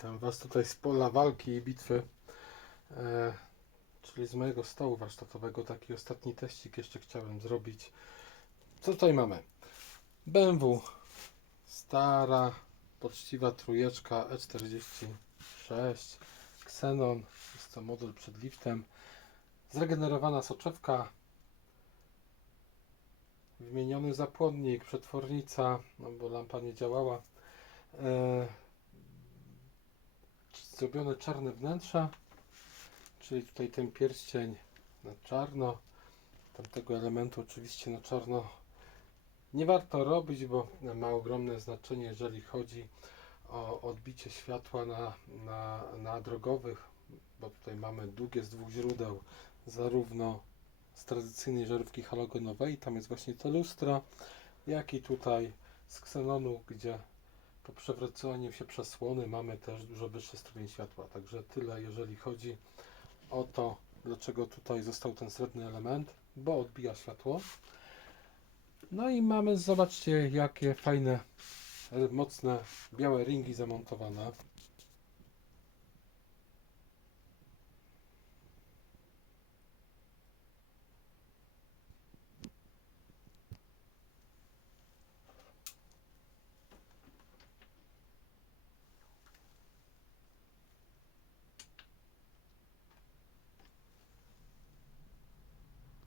Witam Was tutaj z pola walki i bitwy, e, czyli z mojego stołu warsztatowego. Taki ostatni teścik jeszcze chciałem zrobić. Co tutaj mamy? BMW, stara, poczciwa trójeczka E E46, Xenon, jest to model przed liftem, zregenerowana soczewka, wymieniony zapłonnik, przetwornica, no bo lampa nie działała. E, zrobione czarne wnętrza, czyli tutaj ten pierścień na czarno, tamtego elementu oczywiście na czarno nie warto robić, bo ma ogromne znaczenie, jeżeli chodzi o odbicie światła na, na, na drogowych, bo tutaj mamy długie z dwóch źródeł, zarówno z tradycyjnej żarówki halogenowej, tam jest właśnie to lustro, jak i tutaj z ksenonu, gdzie po przewracaniu się przesłony mamy też dużo wyższy strumień światła. Także tyle, jeżeli chodzi o to, dlaczego tutaj został ten srebrny element, bo odbija światło. No i mamy, zobaczcie, jakie fajne, e, mocne, białe ringi zamontowane.